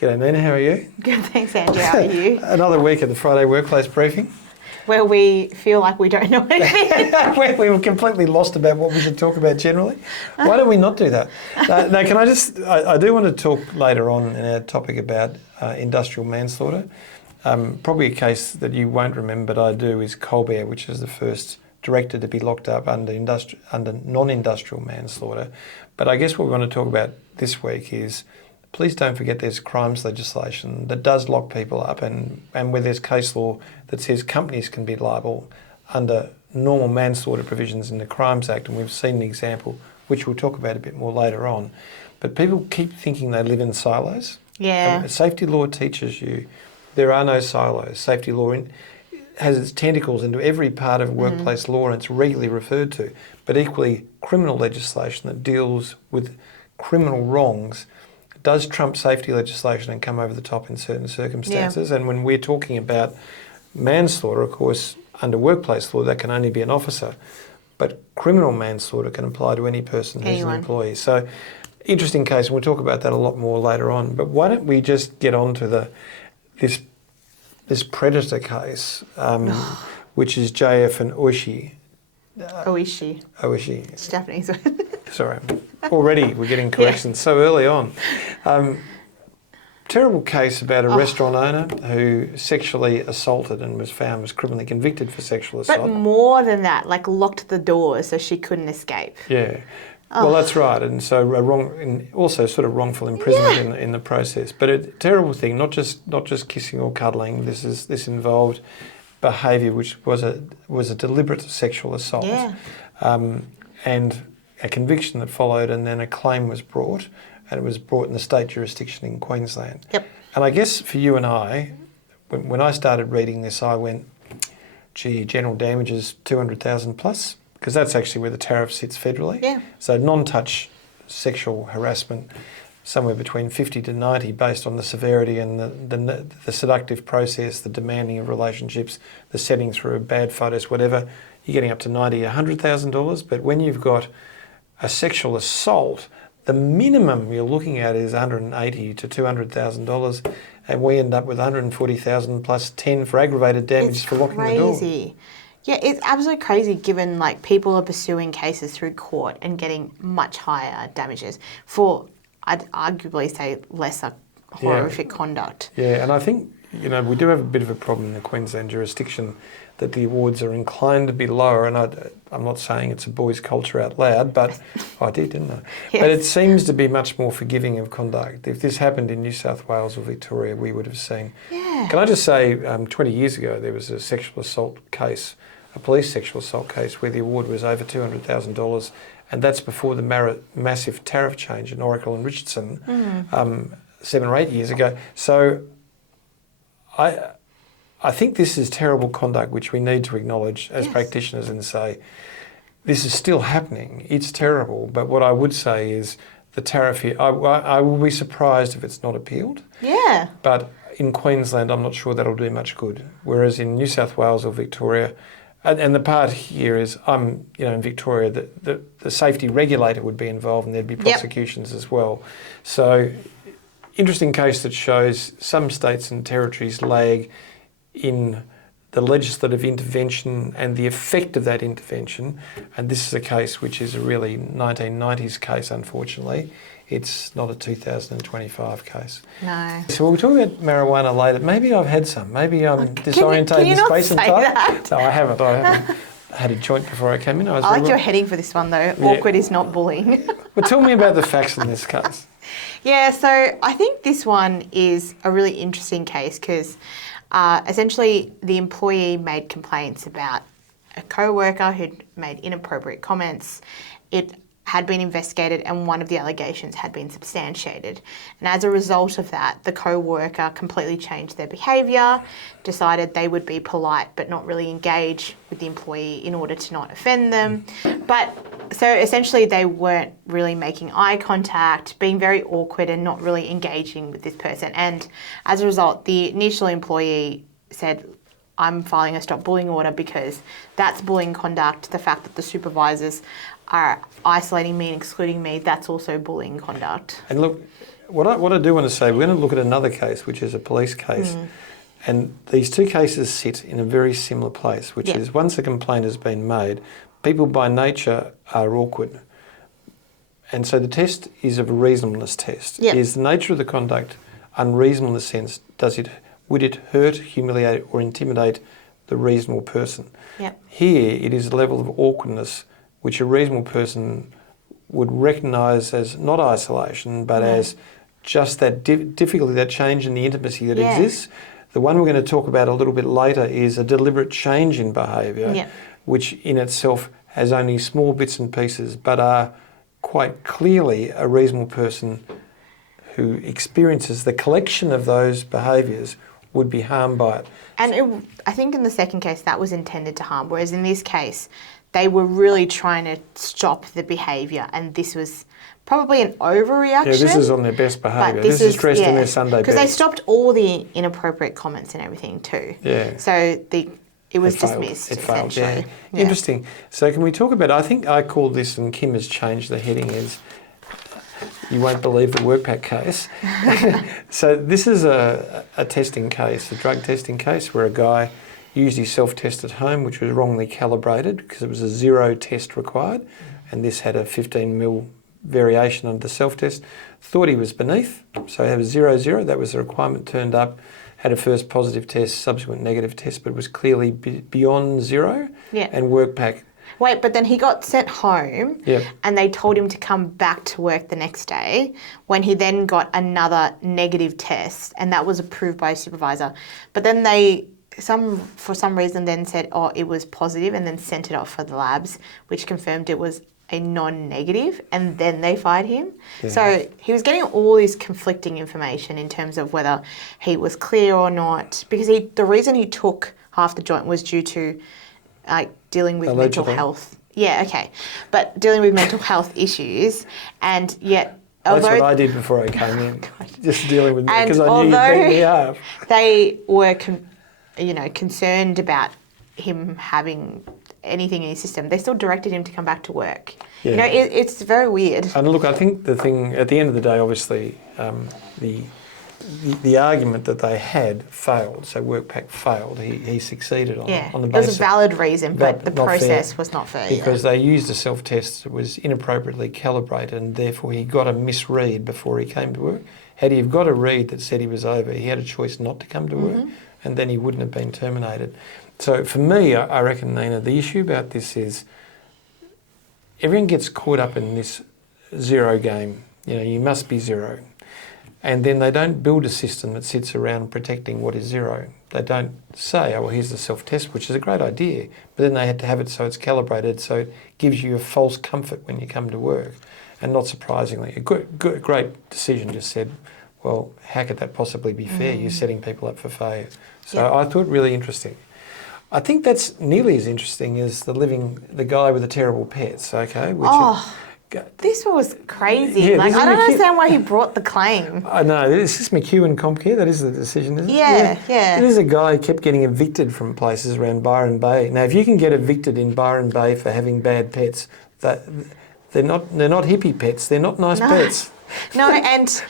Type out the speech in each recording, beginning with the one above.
G'day Nina, how are you? Good, thanks Andrew, how are you? Another week at the Friday Workplace Briefing. Where we feel like we don't know anything. Where we were completely lost about what we should talk about generally. Why don't we not do that? No, can I do want to talk later on in our topic about industrial manslaughter. Probably a case that you won't remember, but I do, is Colbert, which is the first director to be locked up under non-industrial manslaughter. But I guess what we want to talk about this week is, please don't forget there's crimes legislation that does lock people up, and where there's case law that says companies can be liable under normal manslaughter provisions in the Crimes Act, and we've seen an example which we'll talk about a bit more later on. But people keep thinking they live in silos. Yeah. Safety law teaches you there are no silos. Safety law has its tentacles into every part of workplace law, and it's regularly referred to. But equally, criminal legislation that deals with criminal wrongs does trump safety legislation and come over the top in certain circumstances. Yeah. And when we're talking about manslaughter, of course, under workplace law, that can only be an officer. But criminal manslaughter can apply to any person who's an employee. So, interesting case, and we'll talk about that a lot more later on. But why don't we just get on to this predator case, which is JF and Oishi. Oishi. It's Japanese. Sorry. Already we're getting corrections so early on. Terrible case about a restaurant owner who sexually assaulted and was found, was criminally convicted for sexual assault. But more than that, like locked the door so she couldn't escape. Yeah. Well, that's right. And so also sort of wrongful imprisonment in the process. But a terrible thing, not just kissing or cuddling. This involved behaviour which was a deliberate sexual assault. Yeah. And a conviction that followed, and then a claim was brought, and it was brought in the state jurisdiction in Queensland. Yep. And I guess for you and I, when I started reading this, I went, gee, general damages 200,000 plus, because that's actually where the tariff sits federally. Yeah. So non-touch sexual harassment, somewhere between 50 to 90 based on the severity and the seductive process, the demanding of relationships, the setting through bad photos, whatever. You're getting up to $90,000, $100,000. But when you've got a sexual assault, the minimum you're looking at is $180,000 to $200,000, and we end up with $140,000 plus 10 for aggravated damage for locking the door. Crazy. Yeah, it's absolutely crazy given like people are pursuing cases through court and getting much higher damages for, I'd arguably say, lesser horrific conduct. Yeah, and I think, we do have a bit of a problem in the Queensland jurisdiction that the awards are inclined to be lower, and I'm not saying it's a boys' culture out loud, but I did, didn't I? Yes. But it seems to be much more forgiving of conduct. If this happened in New South Wales or Victoria, we would have seen. Yeah. Can I just say, 20 years ago, there was a sexual assault case, a police sexual assault case, where the award was over $200,000, and that's before the massive tariff change in Oracle and Richardson 7 or 8 years ago. So I think this is terrible conduct which we need to acknowledge as practitioners and say, this is still happening, it's terrible, but what I would say is the tariff here, I will be surprised if it's not appealed. Yeah. But in Queensland, I'm not sure that'll do much good. Whereas in New South Wales or Victoria, and the part here is, in Victoria, the safety regulator would be involved and there'd be prosecutions as well. So, interesting case that shows some states and territories lag in the legislative intervention and the effect of that intervention. And this is a case which is a really 1990s case, unfortunately. It's not a 2025 case. No. So we'll talk about marijuana later. Maybe I've had some. Maybe I'm disorientated in space and time. That? No, I haven't. I had a joint before I came in. I like your heading for this one though. Awkward is not bullying. Well, tell me about the facts in this case. Yeah, so I think this one is a really interesting case because essentially the employee made complaints about a co-worker who'd made inappropriate comments. It had been investigated and one of the allegations had been substantiated. And as a result of that, the co-worker completely changed their behaviour, decided they would be polite but not really engage with the employee in order to not offend them. But so essentially they weren't really making eye contact, being very awkward and not really engaging with this person. And as a result, the initial employee said, I'm filing a stop bullying order because that's bullying conduct. The fact that the supervisors are isolating me and excluding me, that's also bullying conduct. And look, what I do want to say, we're going to look at another case, which is a police case. And these two cases sit in a very similar place, which is once a complaint has been made, people by nature are awkward. And so the test is a reasonableness test. Yep. Is the nature of the conduct unreasonable in the sense, would it hurt, humiliate or intimidate the reasonable person? Yep. Here it is a level of awkwardness which a reasonable person would recognise as not isolation, but as just that difficulty, that change in the intimacy that exists. The one we're going to talk about a little bit later is a deliberate change in behaviour, which in itself has only small bits and pieces, but are quite clearly a reasonable person who experiences the collection of those behaviours would be harmed by it. And I think in the second case that was intended to harm, whereas in this case they were really trying to stop the behaviour, and this was probably an overreaction. Yeah, this is on their best behaviour. This is dressed in their Sunday best. Because they stopped all the inappropriate comments and everything too. Yeah. So it was dismissed, essentially. Yeah. Interesting. So can we talk about, I think I called this, and Kim has changed the heading, is you won't believe the workpack case. So this is a testing case, a drug testing case, where a guy used his self-test at home, which was wrongly calibrated because it was a 0 test required, and this had a 15 mil variation of the self-test. Thought he was beneath, so he had a 0-0, that was the requirement, turned up, had a first positive test, subsequent negative test, but was clearly beyond 0, and workpack. Wait, but then he got sent home and they told him to come back to work the next day, when he then got another negative test, and that was approved by a supervisor. But then for some reason then said, it was positive, and then sent it off for the labs, which confirmed it was a non-negative, and then they fired him. So he was getting all this conflicting information in terms of whether he was clear or not, because the reason he took half the joint was due to dealing with mental health. Yeah, okay. But dealing with mental health issues, and yet... That's what I did before I came in, just dealing with me, because I knew you'd beat me up. They were concerned about him having anything in his system, they still directed him to come back to work. Yeah. It's very weird. And look, I think the thing, at the end of the day, obviously, the argument that they had failed, so Workpack failed, he succeeded on the basis. It was a valid reason, but the process was not fair. Because they used a self-test that was inappropriately calibrated, and therefore he got a misread before he came to work. Had he have got a read that said he was over, he had a choice not to come to work, and then he wouldn't have been terminated. So for me, I reckon, Nina, the issue about this is everyone gets caught up in this zero game. You must be zero. And then they don't build a system that sits around protecting what is zero. They don't say, oh, well, here's the self-test, which is a great idea, but then they had to have it so it's calibrated, so it gives you a false comfort when you come to work. And not surprisingly, a great decision just said, well, how could that possibly be fair? You're setting people up for failure. So I thought really interesting. I think that's nearly as interesting as the guy with the terrible pets, okay? This was crazy. I don't understand why he brought the claim. I know. Is this McHugh and Comcare? That is the decision, isn't it? Yeah. There's a guy who kept getting evicted from places around Byron Bay. Now, if you can get evicted in Byron Bay for having bad pets, they're not hippie pets. They're not nice pets. No, and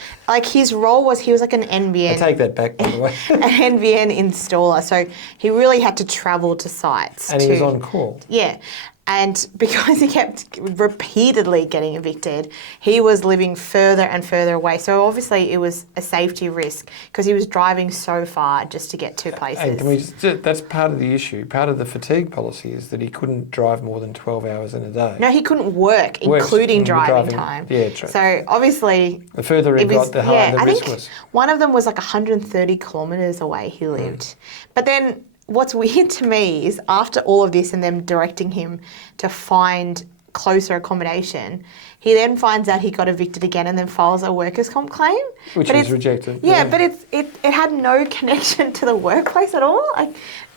his role was he was like an NBN. I take that back, by the way. An NBN installer, so he really had to travel to sites. And he was on call. Yeah. And because he kept repeatedly getting evicted, he was living further and further away. So obviously it was a safety risk because he was driving so far just to get to places. And that's part of the issue. Part of the fatigue policy is that he couldn't drive more than 12 hours in a day. No, he couldn't work, including driving time. Yeah, true. So obviously... The further he got, the higher the risk was. One of them was 130 kilometres away he lived. But then... What's weird to me is after all of this and them directing him to find closer accommodation, he then finds out he got evicted again and then files a workers' comp claim. Which was rejected. Yeah, but it had no connection to the workplace at all.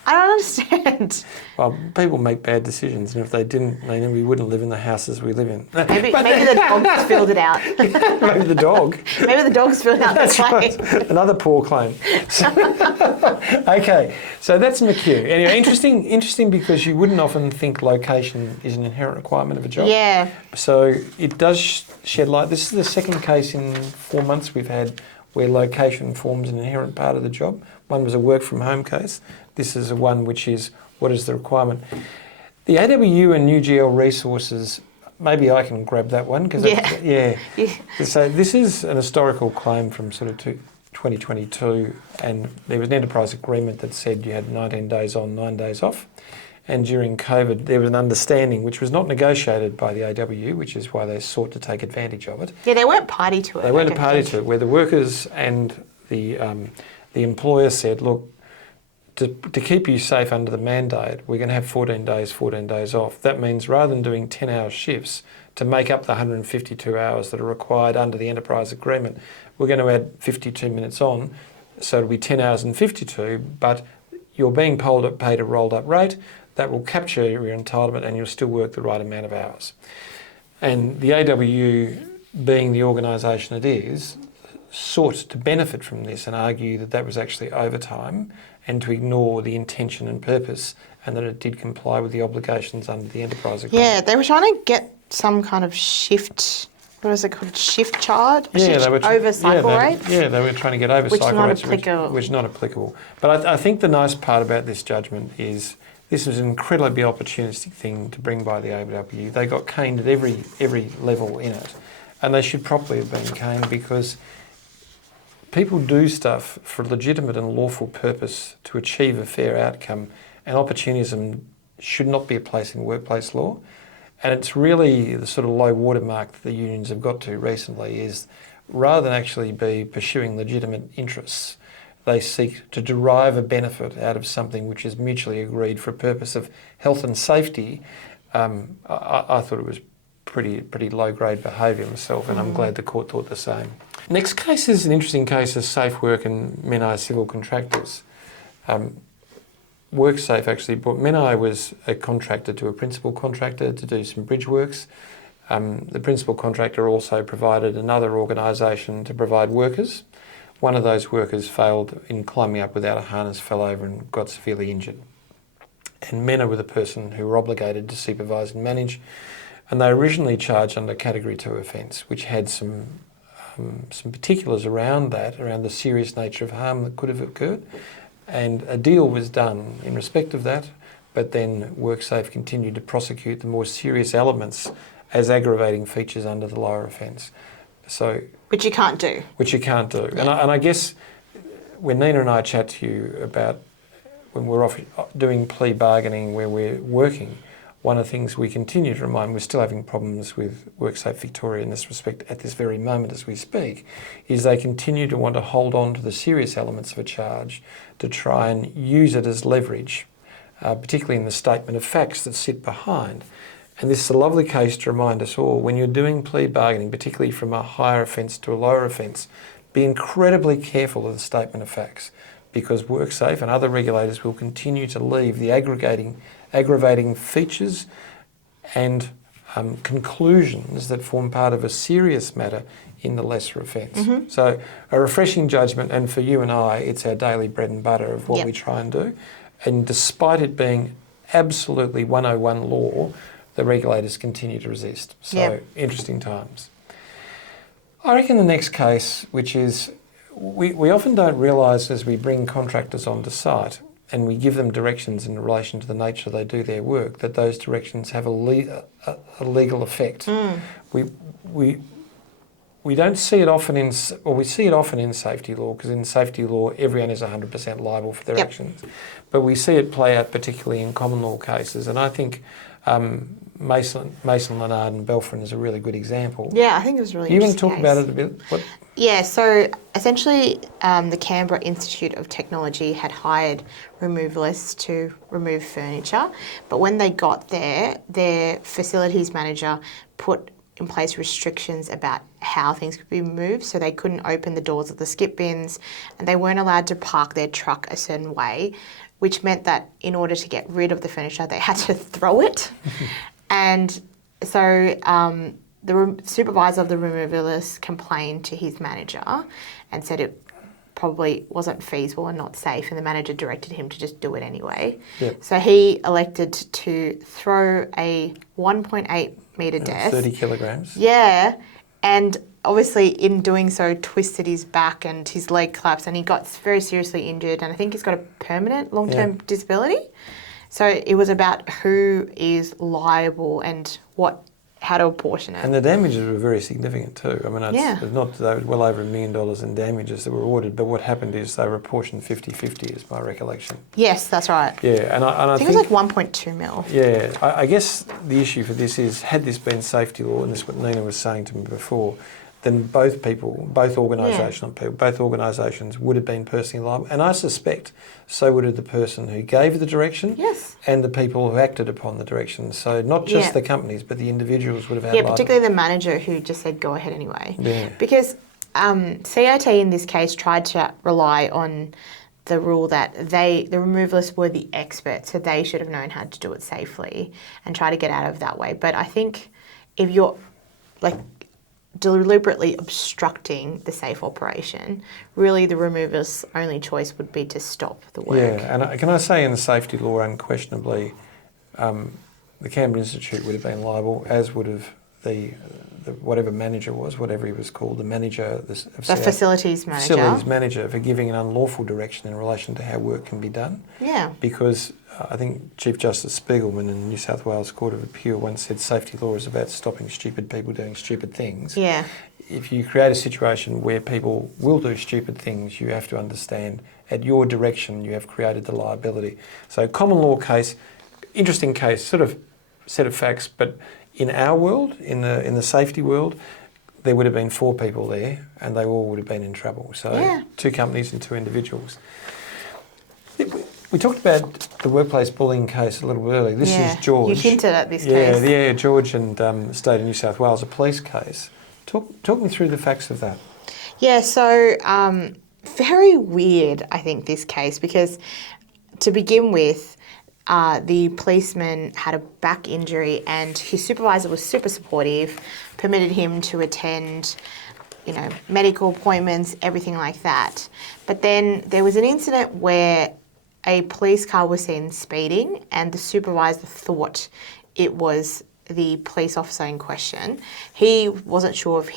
I don't understand. Well, people make bad decisions, and if they didn't, then we wouldn't live in the houses we live in. Maybe the dogs filled it out. Maybe the dog. Maybe the dogs filled out the claim. Right. Another poor claim. Okay, so that's McHugh. Anyway, interesting because you wouldn't often think location is an inherent requirement of a job. Yeah. So it does shed light. This is the second case in 4 months we've had where location forms an inherent part of the job. One was a work from home case. This is one which is what is the requirement. The AWU and New GL resources, maybe I can grab that one because yeah. So this is an historical claim from sort of 2022, and there was an enterprise agreement that said you had 19 days on, 9 days off. And during COVID, there was an understanding which was not negotiated by the AWU, which is why they sought to take advantage of it. Yeah, they weren't party to it. They weren't a party to it, where the workers and the employer said, look, to keep you safe under the mandate, we're going to have 14 days off. That means rather than doing 10-hour shifts to make up the 152 hours that are required under the enterprise agreement, we're going to add 52 minutes on, so it'll be 10 hours and 52, but you're being paid a rolled up rate. That will capture your entitlement and you'll still work the right amount of hours. And the AWU, being the organisation it is, sought to benefit from this and argue that that was actually overtime and to ignore the intention and purpose and that it did comply with the obligations under the enterprise agreement. Yeah, they were trying to get some kind of shift, what was it called, shift charge? Yeah, they were over cycle rates? Yeah, they were trying to get over Which cycle not rates, applicable. which is not applicable. But I think the nice part about this judgment is this was an incredibly opportunistic thing to bring by the AWU. They got caned at every level in it, and they should probably have been caned because people do stuff for a legitimate and lawful purpose to achieve a fair outcome, and opportunism should not be a place in workplace law. And it's really the sort of low watermark that the unions have got to recently is rather than actually be pursuing legitimate interests, they seek to derive a benefit out of something which is mutually agreed for a purpose of health and safety. I thought it was pretty low-grade behaviour myself, and I'm glad the court thought the same. Next case is an interesting case of Safe Work and Menai Civil Contractors. WorkSafe actually bought... Menai was a contractor to a principal contractor to do some bridge works. The principal contractor also provided another organisation to provide workers. One of those workers failed in climbing up without a harness, fell over and got severely injured. And Menai were the person who were obligated to supervise and manage, and they originally charged under Category 2 offence, which had some particulars around that, around the serious nature of harm that could have occurred. And a deal was done in respect of that, but then WorkSafe continued to prosecute the more serious elements as aggravating features under the lower offence. So, which you can't do. Which you can't do. And I guess when Nina and I chat to you about when we're off doing plea bargaining where we're working, one of the things we continue to remind, we're still having problems with WorkSafe Victoria in this respect at this very moment as we speak, is they continue to want to hold on to the serious elements of a charge to try and use it as leverage, particularly in the statement of facts that sit behind. And this is a lovely case to remind us all, when you're doing plea bargaining, particularly from a higher offence to a lower offence, be incredibly careful of the statement of facts, because WorkSafe and other regulators will continue to leave the aggravating features and conclusions that form part of a serious matter in the lesser offence. Mm-hmm. So a refreshing judgment, and for you and I, it's our daily bread and butter of what we try and do. And despite it being absolutely 101 law, the regulators continue to resist. So interesting times. I reckon the next case, which is, we often don't realise as we bring contractors onto site and we give them directions in relation to the nature they do their work, that those directions have a legal effect. We don't see it often we see it often in safety law, because in safety law everyone is 100% liable for their actions. But we see it play out particularly in common law cases, and I think Mason, Lennard and Belfrin is a really good example. Yeah, I think it was really You interesting. want to talk about it a bit? Yeah, so essentially the Canberra Institute of Technology had hired removalists to remove furniture, but when they got there, their facilities manager put in place restrictions about how things could be moved. So they couldn't open the doors of the skip bins and they weren't allowed to park their truck a certain way, which meant that in order to get rid of the furniture, they had to throw it. And so the supervisor of the removalists complained to his manager and said it probably wasn't feasible and not safe, and the manager directed him to just do it anyway. Yep. So he elected to throw a 1.8 metre desk. 30 kilograms. Yeah, and obviously in doing so twisted his back and his leg collapsed and he got very seriously injured, and I think he's got a permanent long-term disability. So it was about who is liable and how to apportion it. And the damages were very significant too. I mean, it's not they were well over $1 million in damages that were ordered, but what happened is they were apportioned 50-50 is my recollection. Yes, that's right. Yeah, and I think it was like 1.2 mil. Yeah, I guess the issue for this is, had this been safety law, and this is what Nina was saying to me before, then both organisations would have been personally liable. And I suspect so would have the person who gave the direction and the people who acted upon the direction. So not just the companies, but the individuals would have had liability. Particularly the manager who just said, go ahead anyway. Yeah. Because COT in this case tried to rely on the rule that the removalists were the experts, so they should have known how to do it safely and try to get out of that way. But I think if you're deliberately obstructing the safe operation, really the remover's only choice would be to stop the work. Yeah, and can I say in the safety law, unquestionably, the Canberra Institute would have been liable, as would have the whatever manager was, whatever he was called, the manager, the facilities manager. Facilities manager for giving an unlawful direction in relation to how work can be done. Yeah. Because I think Chief Justice Spiegelman in the New South Wales Court of Appeal once said safety law is about stopping stupid people doing stupid things. Yeah. If you create a situation where people will do stupid things, you have to understand at your direction you have created the liability. So common law case, interesting case, sort of set of facts, but in our world, in the safety world, there would have been 4 people there and they all would have been in trouble. So 2 companies and 2 individuals. We talked about the workplace bullying case a little bit earlier. This is George. You hinted at this case. Yeah, George and the State of New South Wales, a police case. Talk me through the facts of that. Yeah, so very weird, I think, this case, because to begin with, the policeman had a back injury and his supervisor was super supportive, permitted him to attend, medical appointments, everything like that. But then there was an incident where a police car was seen speeding and the supervisor thought it was the police officer in question. He wasn't sure if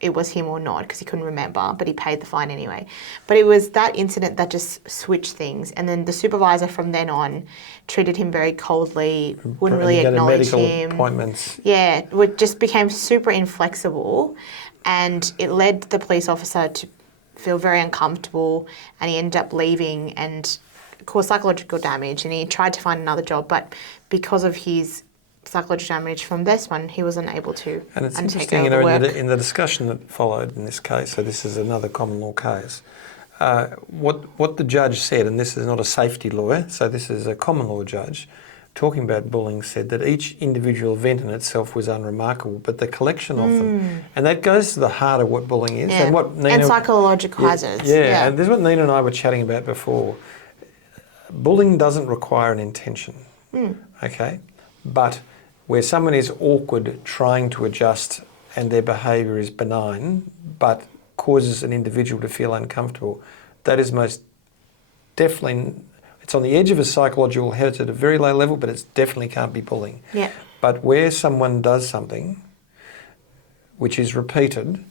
it was him or not because he couldn't remember, but he paid the fine anyway. But it was that incident that just switched things. And then the supervisor from then on treated him very coldly, wouldn't really acknowledge him. Medical appointments. Yeah, it just became super inflexible and it led the police officer to feel very uncomfortable and he ended up leaving and caused psychological damage, and he tried to find another job, but because of his psychological damage from this one, he wasn't able to and it's undertake interesting, the work. in the discussion that followed in this case, so this is another common law case, what the judge said, and this is not a safety lawyer, so this is a common law judge, talking about bullying, said that each individual event in itself was unremarkable, but the collection of them, and that goes to the heart of what bullying is. Yeah. And what Nina, and psychological hazards. Yeah, and this is what Nina and I were chatting about before. Bullying doesn't require an intention, okay? But where someone is awkward trying to adjust and their behaviour is benign but causes an individual to feel uncomfortable, that is most definitely, it's on the edge of a psychological head, it's at a very low level, but it definitely can't be bullying. Yeah. But where someone does something which is repeated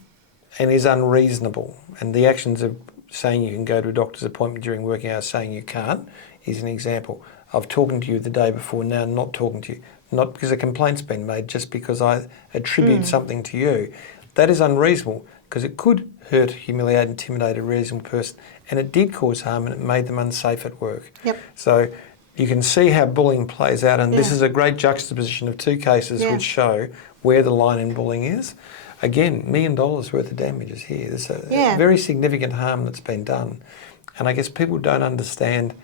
and is unreasonable, and the actions of saying you can go to a doctor's appointment during working hours, saying you can't, is an example of talking to you the day before, now not talking to you, not because a complaint's been made, just because I attribute something to you. That is unreasonable because it could hurt, humiliate, intimidate a reasonable person, and it did cause harm and it made them unsafe at work. Yep. So you can see how bullying plays out, and this is a great juxtaposition of 2 cases which show where the line in bullying is. Again, $1 million worth of damages here. There's a very significant harm that's been done. And I guess people don't understand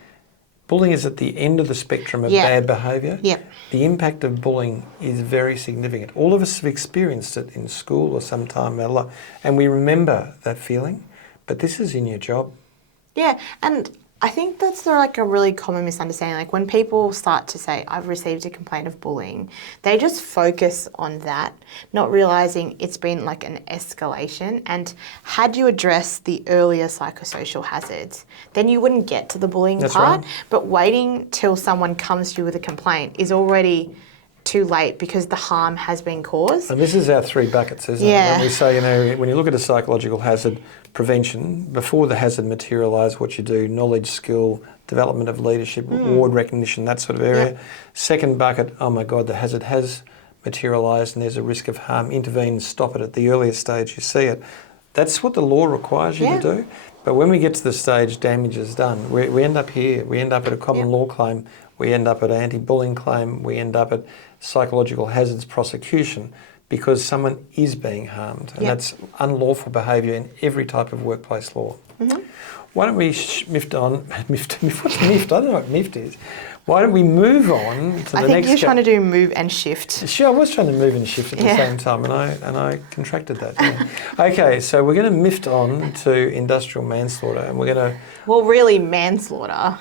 bullying is at the end of the spectrum of Yeah. bad behaviour. Yep. The impact of bullying is very significant. All of us have experienced it in school or some time in our life, and we remember that feeling, but this is in your job. Yeah, and I think that's like a really common misunderstanding. Like when people start to say, I've received a complaint of bullying, they just focus on that, not realising it's been like an escalation. And had you addressed the earlier psychosocial hazards, then you wouldn't get to the bullying That's part. right. But waiting till someone comes to you with a complaint is already too late because the harm has been caused. And this is our three buckets, isn't Yeah. it? When we say, when you look at a psychological hazard, prevention, before the hazard materialise, what you do, knowledge, skill, development of leadership, reward recognition, that sort of area. Yep. Second bucket, oh my God, the hazard has materialised and there's a risk of harm. Intervene and stop it at the earliest stage you see it. That's what the law requires you to do. But when we get to the stage damage is done, we end up here. We end up at a common law claim. We end up at an anti-bullying claim. We end up at psychological hazards prosecution because someone is being harmed. And that's unlawful behaviour in every type of workplace law. Why don't we mift on? What's mift? I don't know what mift is. Why don't we move on to the next... I think you're trying to do move and shift. Sure, I was trying to move and shift at the same time, and I contracted that. Yeah. Okay, so we're going to mift on to industrial manslaughter, and we're going to... Well, really manslaughter.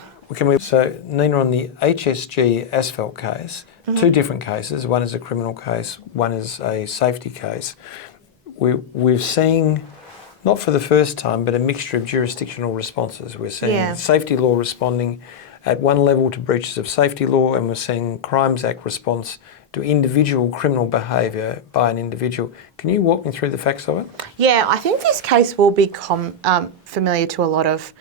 So, Nina, on the HSG asphalt case, two different cases. One is a criminal case, one is a safety case. We've seen, not for the first time, but a mixture of jurisdictional responses. We're seeing safety law responding at one level to breaches of safety law, and we're seeing Crimes Act response to individual criminal behaviour by an individual. Can you walk me through the facts of it? Yeah, I think this case will be familiar to a lot of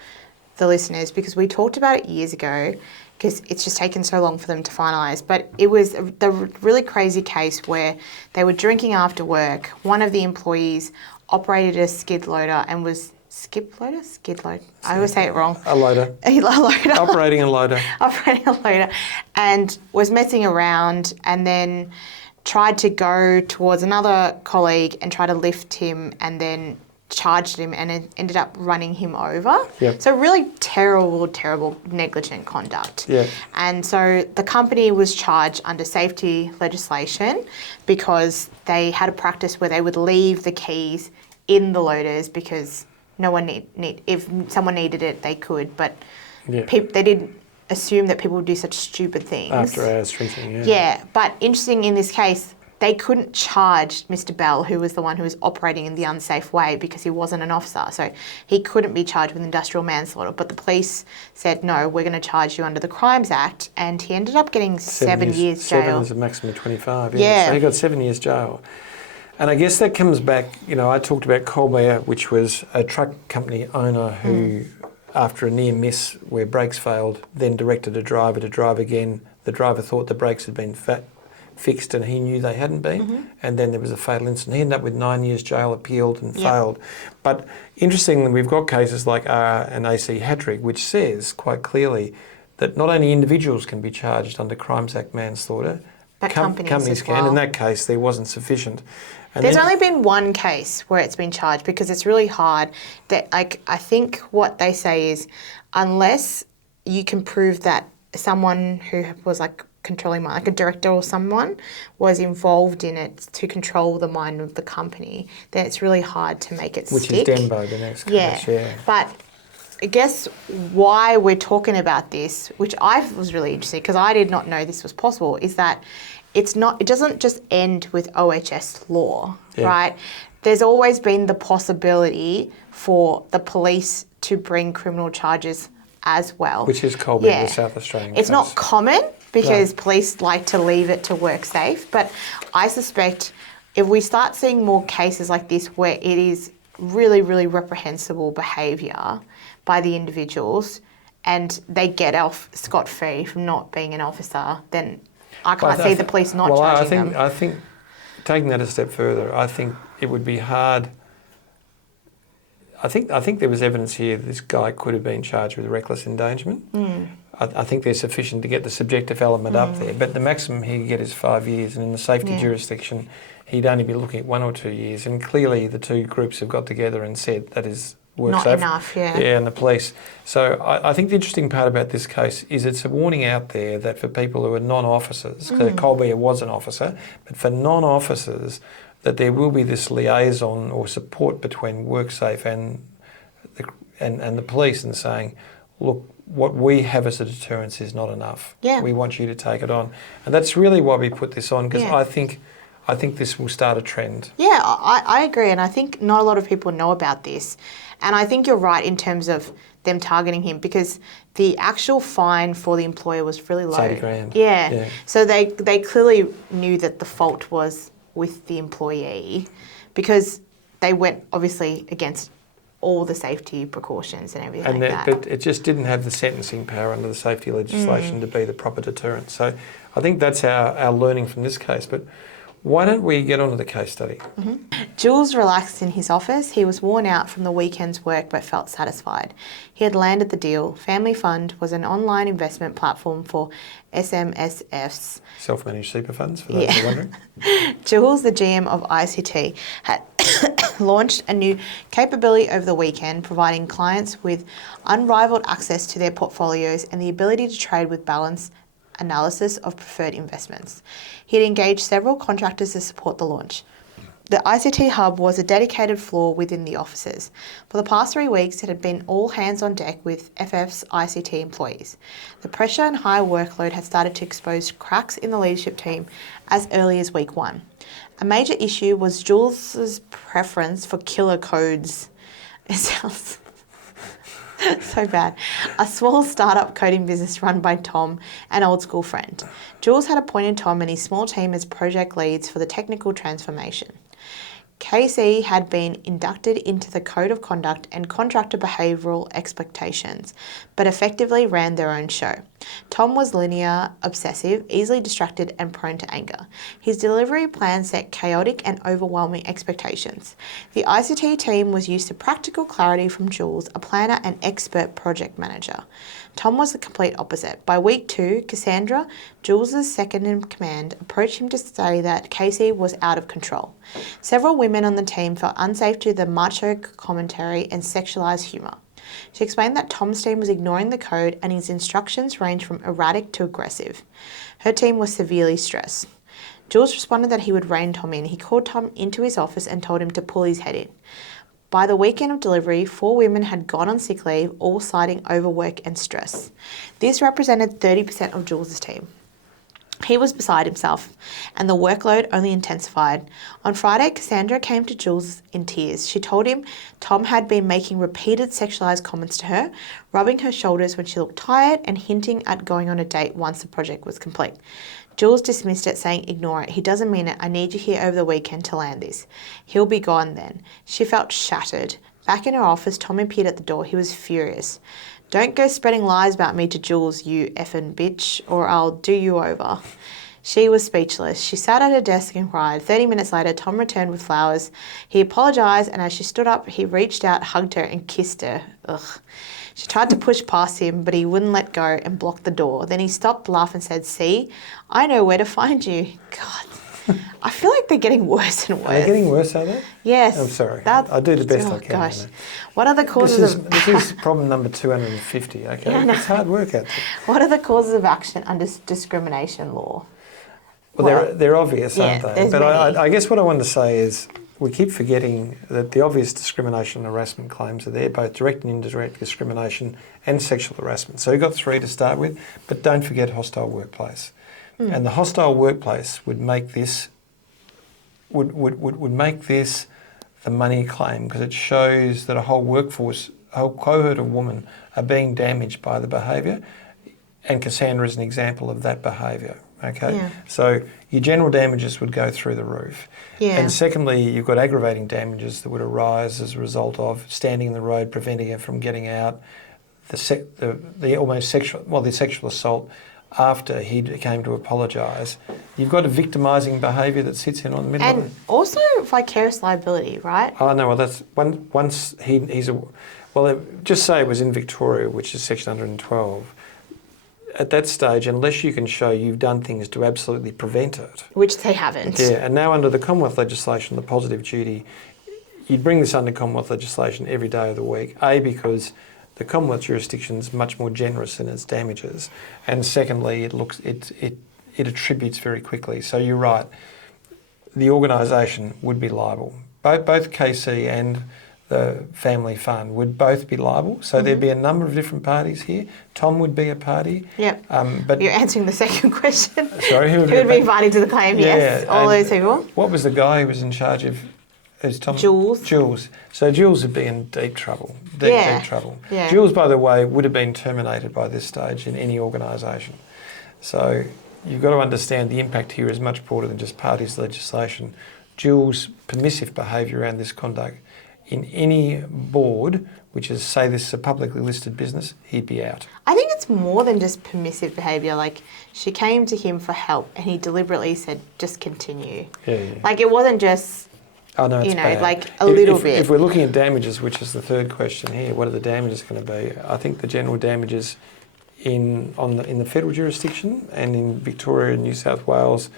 the listeners because we talked about it years ago because it's just taken so long for them to finalise. But it was the really crazy case where they were drinking after work. One of the employees operated a skid loader and was... Skid loader? I always say it wrong. A loader. A loader. Operating a loader. Operating a loader. And was messing around and then tried to go towards another colleague and try to lift him and then charged him and it ended up running him over. Yep. So really terrible negligent conduct. Yeah. And so the company was charged under safety legislation because they had a practice where they would leave the keys in the loaders because no one if someone needed it, they could, but they didn't assume that people would do such stupid things. After hours drinking, Yeah, but interesting in this case, they couldn't charge Mr. Bell, who was the one who was operating in the unsafe way because he wasn't an officer. So he couldn't be charged with industrial manslaughter. But the police said, no, we're going to charge you under the Crimes Act. And he ended up getting 7 years jail. 7 is a maximum of 25, So he got 7 years jail. And I guess that comes back, I talked about Colbert, which was a truck company owner who, after a near miss where brakes failed, then directed a driver to drive again. The driver thought the brakes had been fixed and he knew they hadn't been. And then there was a fatal incident. He ended up with 9 years jail, appealed and failed. But interestingly, we've got cases like R and AC Hattrick, which says quite clearly that not only individuals can be charged under Crimes Act manslaughter, but companies as well. can. In that case, there wasn't sufficient. And there's only been one case where it's been charged because it's really hard. That I think what they say is unless you can prove that someone who was controlling mind, like a director or someone, was involved in it to control the mind of the company, then it's really hard to make it stick. Which is Denbo, the next case, But I guess why we're talking about this, which I was really interested because I did not know this was possible, is that it doesn't just end with OHS law, right? There's always been the possibility for the police to bring criminal charges as well. Which is Colbert, the South Australian It's case. not common because police like to leave it to work safe, but I suspect if we start seeing more cases like this where it is really, really reprehensible behaviour by the individuals and they get off scot-free from not being an officer, then I can't see the police not charging them. I think, taking that a step further, I think it would be hard. I think there was evidence here that this guy could have been charged with reckless endangerment. I think there's sufficient to get the subjective element up there, but the maximum he could get is 5 years, and in the safety jurisdiction, he'd only be looking at 1 or 2 years. And clearly, the two groups have got together and said that is Not enough, yeah. Yeah, and the police. So I think the interesting part about this case is it's a warning out there that for people who are non-officers, Colbert was an officer, but for non-officers, that there will be this liaison or support between WorkSafe and the police and saying, look, what we have as a deterrence is not enough. Yeah. We want you to take it on. And that's really why we put this on, because Yeah. I think this will start a trend. Yeah, I agree. And I think not a lot of people know about this. And I think you're right in terms of them targeting him, because the actual fine for the employer was really low. It's $80,000. Yeah. So they clearly knew that the fault was with the employee, because they went obviously against all the safety precautions and everything And like that. but it just didn't have the sentencing power under the safety legislation to be the proper deterrent. So I think that's our learning from this case. But why don't we get on to the case study? Jules relaxed in his office. He was worn out from the weekend's work but felt satisfied. He had landed the deal. Family Fund was an online investment platform for SMSFs. Self-managed super funds, for those who are wondering. Jules, the GM of ICT, had launched a new capability over the weekend, providing clients with unrivaled access to their portfolios and the ability to trade with balanced analysis of preferred investments. He had engaged several contractors to support the launch. The ICT hub was a dedicated floor within the offices. For the past 3 weeks, it had been all hands on deck with FF's ICT employees. The pressure and high workload had started to expose cracks in the leadership team as early as week 1. A major issue was Jules's preference for killer codes. It sounds so bad. A small startup coding business run by Tom, an old school friend. Jules had appointed Tom and his small team as project leads for the technical transformation. KC had been inducted into the Code of Conduct and Contractor Behavioural Expectations, but effectively ran their own show. Tom was linear, obsessive, easily distracted and prone to anger. His delivery plan set chaotic and overwhelming expectations. The ICT team was used to practical clarity from Jules, a planner and expert project manager. Tom was the complete opposite. By week 2, Cassandra, Jules' second in command, approached him to say that Casey was out of control. Several women on the team felt unsafe due to the macho commentary and sexualised humour. She explained that Tom's team was ignoring the code and his instructions ranged from erratic to aggressive. Her team was severely stressed. Jules responded that he would rein Tom in. He called Tom into his office and told him to pull his head in. By the weekend of delivery, 4 women had gone on sick leave, all citing overwork and stress. This represented 30% of Jules' team. He was beside himself, and the workload only intensified. On Friday, Cassandra came to Jules in tears. She told him Tom had been making repeated sexualised comments to her, rubbing her shoulders when she looked tired and hinting at going on a date once the project was complete. Jules dismissed it, saying, "Ignore it. He doesn't mean it. I need you here over the weekend to land this. He'll be gone then." She felt shattered. Back in her office, Tom appeared at the door. He was furious. "Don't go spreading lies about me to Jules, you effing bitch, or I'll do you over." She was speechless. She sat at her desk and cried. 30 minutes later, Tom returned with flowers. He apologised, and as she stood up, he reached out, hugged her, and kissed her. Ugh. She tried to push past him, but he wouldn't let go and blocked the door. Then he stopped, laughed, and said, "See, I know where to find you." God, I feel like they're getting worse and worse. Are they getting worse, are they? Yes. I'm sorry. I do the best I can. Gosh. You know. What are the causes of... This is problem number 250, okay? Yeah, I know. It's hard work out there. What are the causes of action under discrimination law? Well, they're obvious, yeah, aren't they? there's But many. I guess what I wanted to say is we keep forgetting that the obvious discrimination and harassment claims are there, both direct and indirect discrimination and sexual harassment. So you've got 3 to start with, but don't forget hostile workplace. And the hostile workplace would make this would make this the money claim, because it shows that a whole workforce, a whole cohort of women are being damaged by the behaviour, and Cassandra is an example of that behaviour. Okay, Yeah. so your general damages would go through the roof. Yeah. And secondly, you've got aggravating damages that would arise as a result of standing in the road, preventing her from getting out, the almost sexual, well, the sexual assault after he came to apologise. You've got a victimising behaviour that sits in on the middle of it. And also vicarious liability, right? Oh no, well that's once just say it was in Victoria, which is section 112. At that stage, unless you can show you've done things to absolutely prevent it. Which they haven't. Yeah, and now under the Commonwealth legislation, the positive duty, you'd bring this under Commonwealth legislation every day of the week. A, because the Commonwealth jurisdiction is much more generous in its damages, and secondly, it attributes very quickly. So you're right. The organisation would be liable. Both KC and the family fund would both be liable. So there'd be a number of different parties here. Tom would be a party. Yep. But you're answering the second question. Sorry, who would be a party to the claim? Yeah, yes, all those people. What was the guy who was in charge of? Who's Tom? Jules. Jules. So Jules would be in deep trouble. Deep trouble. Yeah. Jules, by the way, would have been terminated by this stage in any organisation. So you've got to understand the impact here is much broader than just parties legislation. Jules' permissive behaviour around this conduct in any board, which is, say this is a publicly listed business, he'd be out. I think it's more than just permissive behaviour. Like, she came to him for help and he deliberately said, just continue. Yeah. Like, it wasn't just, Oh, no, it's bad. like a little bit. If we're looking at damages, which is the third question here, what are the damages going to be? I think the general damages in the federal jurisdiction and in Victoria and New South Wales,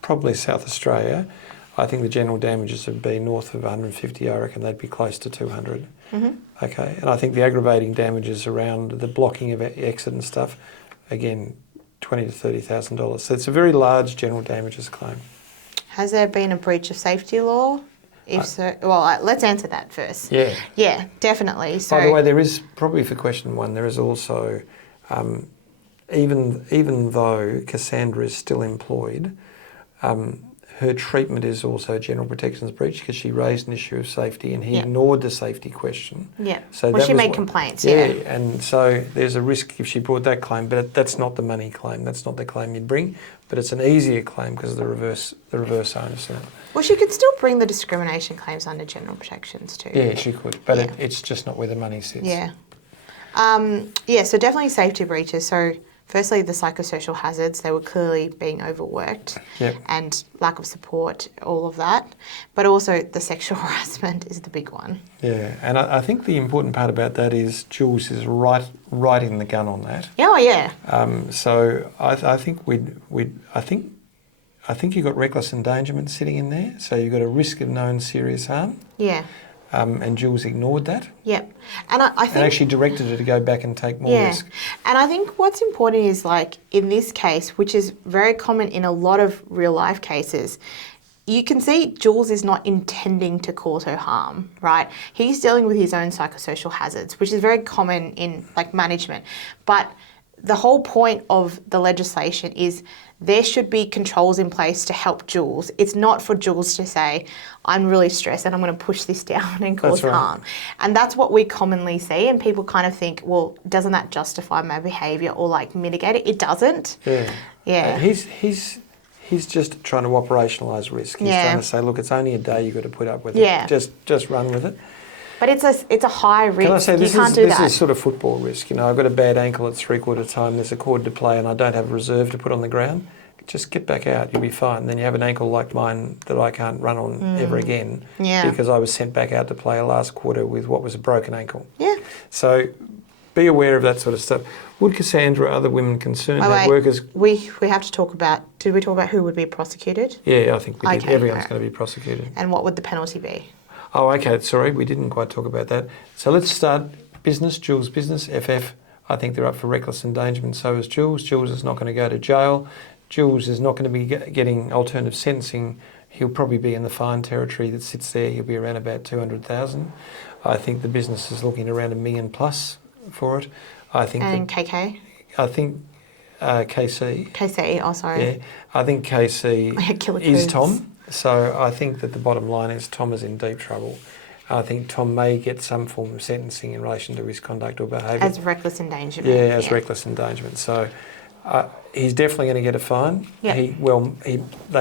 probably South Australia, I think the general damages would be north of 150. I reckon they'd be close to 200. Okay, and I think the aggravating damages around the blocking of exit and stuff, again, $20,000 to $30,000. So it's a very large general damages claim. Has there been a breach of safety law? If so, well, let's answer that first. Yeah. Yeah, definitely. So, by the way, there is, probably for question one, there is also, even though Cassandra is still employed, her treatment is also general protections breach because she raised an issue of safety and he ignored the safety question. Yeah. So well, she made complaints. Yeah. And so there's a risk if she brought that claim, but that's not the money claim. That's not the claim you'd bring, but it's an easier claim because of the reverse onus. Well, she could still bring the discrimination claims under general protections too. Yeah, she could, but it's just not where the money sits. Yeah. So definitely safety breaches. So firstly, the psychosocial hazards, they were clearly being overworked and lack of support, all of that. But also the sexual harassment is the big one. Yeah, and I think the important part about that is Jules is right in the gun on that. Oh, yeah. So I think I think you've got reckless endangerment sitting in there. So you've got a risk of known serious harm. Yeah. And Jules ignored that. Yep. And I think... And actually directed her to go back and take more risk. And I think what's important is, like, in this case, which is very common in a lot of real life cases, you can see Jules is not intending to cause her harm, right? He's dealing with his own psychosocial hazards, which is very common in, like, management. But the whole point of the legislation is there should be controls in place to help Jules. It's not for Jules to say, I'm really stressed and I'm going to push this down and cause harm. And that's what we commonly see. And people kind of think, well, doesn't that justify my behaviour or like mitigate it? It doesn't. Yeah. He's just trying to operationalise risk. He's trying to say, look, it's only a day you've got to put up with it. Just run with it. But it's a high risk. Can I say this is sort of football risk. You know, I've got a bad ankle at 3/4 time. There's a cord to play, and I don't have a reserve to put on the ground. Just get back out. You'll be fine. Then you have an ankle like mine that I can't run on ever again because I was sent back out to play a last quarter with what was a broken ankle. Yeah. So be aware of that sort of stuff. Would Cassandra or other women concerned have workers? We have to talk about. Did we talk about who would be prosecuted? Yeah, I think we did. Everyone's going to be prosecuted. And what would the penalty be? Oh, okay. Sorry, we didn't quite talk about that. So let's start business. Jules' business, FF. I think they're up for reckless endangerment. So is Jules. Jules is not going to go to jail. Jules is not going to be getting alternative sentencing. He'll probably be in the fine territory that sits there. He'll be around about 200,000. I think the business is looking around $1 million plus for it. I think. And KK. I think KC. KC. Oh, sorry. Yeah, I think KC is Tom. So I think that the bottom line is Tom is in deep trouble. I think Tom may get some form of sentencing in relation to his conduct or behaviour. As reckless endangerment. Yeah, as reckless endangerment. So he's definitely going to get a fine. They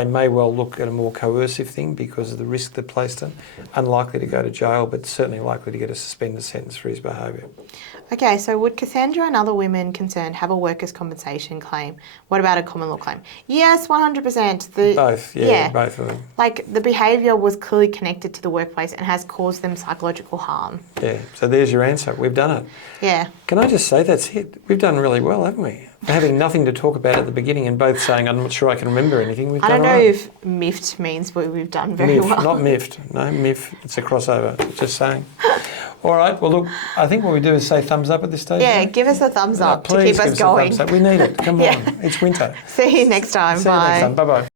may well look at a more coercive thing because of the risk they placed him. Unlikely to go to jail, but certainly likely to get a suspended sentence for his behaviour. Okay, so would Cassandra and other women concerned have a workers' compensation claim? What about a common law claim? Yes, 100%. Both, both of them. Like, the behaviour was clearly connected to the workplace and has caused them psychological harm. Yeah, so there's your answer. We've done it. Yeah. Can I just say that's it? We've done really well, haven't we? Having nothing to talk about it at the beginning and both saying, I'm not sure I can remember anything. We've I done don't know all right. if miffed means we've done very Miff, well. not miffed. No, miff. It's a crossover. Just saying. All right. Well, look, I think what we do is say thumbs up at this stage. Yeah, right? give us a thumbs up to Please keep give us a going. thumbs up. We need it. Come Yeah. on. It's winter. See you next time. See you next time. Bye-bye.